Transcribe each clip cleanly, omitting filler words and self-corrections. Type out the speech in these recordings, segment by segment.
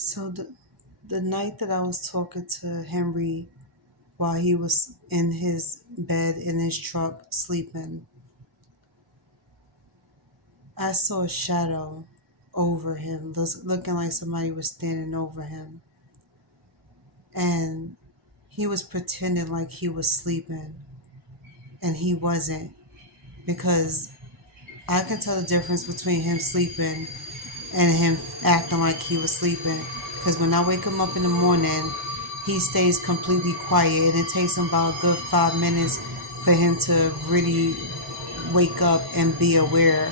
So the night that I was talking to Henry while he was in his bed in his truck sleeping, I saw a shadow over him, looking like somebody was standing over him. And he was pretending like he was sleeping, and he wasn't, because I can tell the difference between him sleeping and him acting like he was sleeping. Because when I wake him up in the morning, he stays completely quiet, and it takes him about a good 5 minutes for him to really wake up and be aware,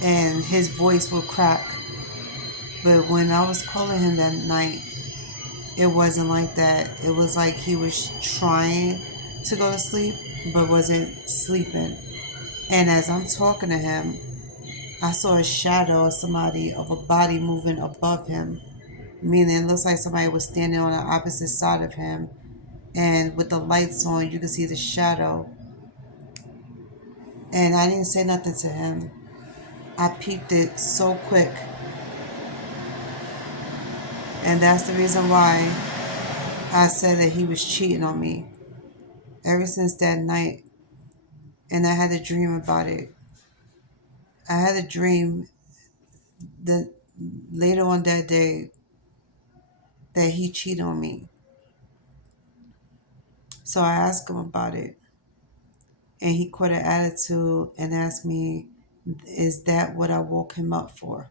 and his voice will crack. But when I was calling him that night, it wasn't like that. It was like he was trying to go to sleep but wasn't sleeping. And as I'm talking to him, I saw a shadow of somebody, of a body moving above him, meaning it looks like somebody was standing on the opposite side of him. And with the lights on, you can see the shadow. And I didn't say nothing to him. I peeped it so quick. And that's the reason why I said that he was cheating on me ever since that night. And I had a dream about it. I had a dream that later on that day that he cheated on me. So I asked him about it. And he quit an attitude and asked me, is that what I woke him up for?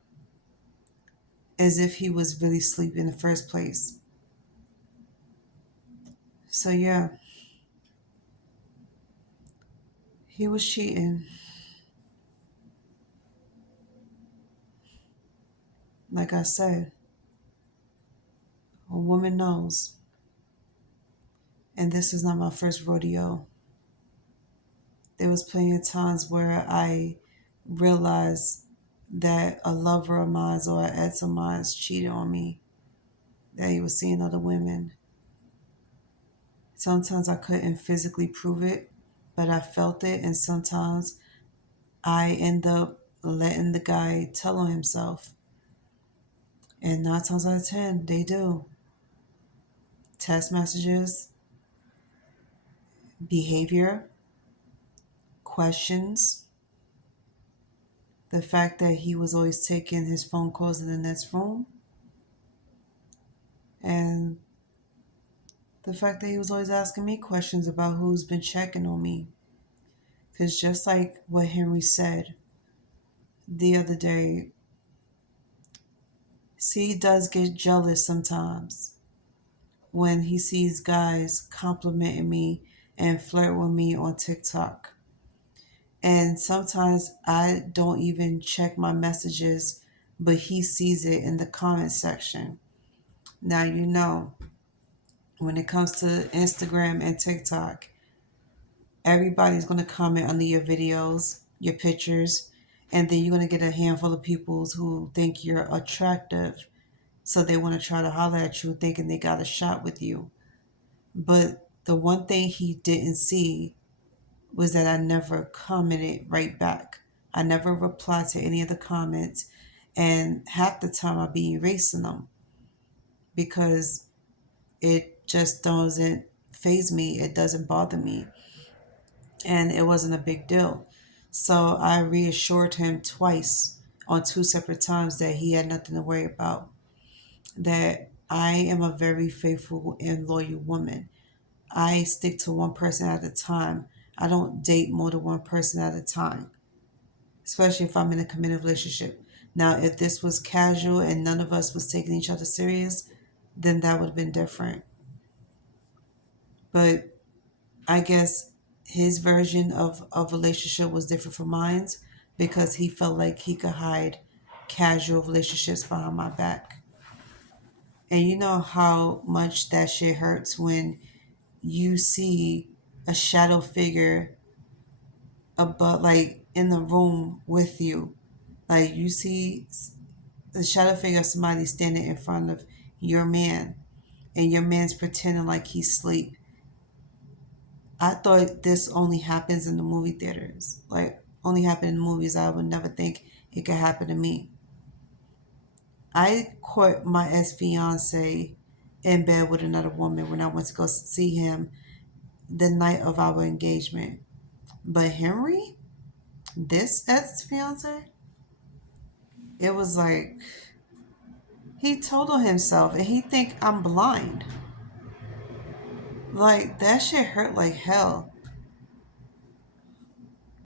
As if he was really asleep in the first place. So yeah, he was cheating. Like I said, a woman knows. And this is not my first rodeo. There was plenty of times where I realized that a lover of mine or an ex of mine cheated on me, that he was seeing other women. Sometimes I couldn't physically prove it, but I felt it, and sometimes I end up letting the guy tell on himself. And 9 times out of 10, they do. Text messages, behavior, questions, the fact that he was always taking his phone calls in the next room, and the fact that he was always asking me questions about who's been checking on me. Because just like what Henry said the other day, see, he does get jealous sometimes when he sees guys complimenting me and flirt with me on TikTok. And sometimes I don't even check my messages, but he sees it in the comment section. Now, when it comes to Instagram and TikTok, everybody's going to comment under your videos, your pictures, and then you're going to get a handful of people who think you're attractive. So they want to try to holler at you thinking they got a shot with you. But the one thing he didn't see was that I never commented right back. I never replied to any of the comments. And half the time I'd be erasing them because it just doesn't phase me. It doesn't bother me. And it wasn't a big deal. So I reassured him twice on two separate times that he had nothing to worry about, that I am a very faithful and loyal woman. I stick to one person at a time. I don't date more than one person at a time, especially if I'm in a committed relationship. Now, if this was casual and none of us was taking each other serious, then that would have been different. But I guess his version of relationship was different from mine's because he felt like he could hide casual relationships behind my back. And you know how much that shit hurts when you see a shadow figure above, like in the room with you. Like you see the shadow figure of somebody standing in front of your man, and your man's pretending like he's asleep. I thought this only happens in the movie theaters. Like only happened in movies. I would never think it could happen to me. I caught my ex fiance in bed with another woman when I went to go see him the night of our engagement. But Henry, this ex fiance, it was like he told himself and he think I'm blind. Like that shit hurt like hell.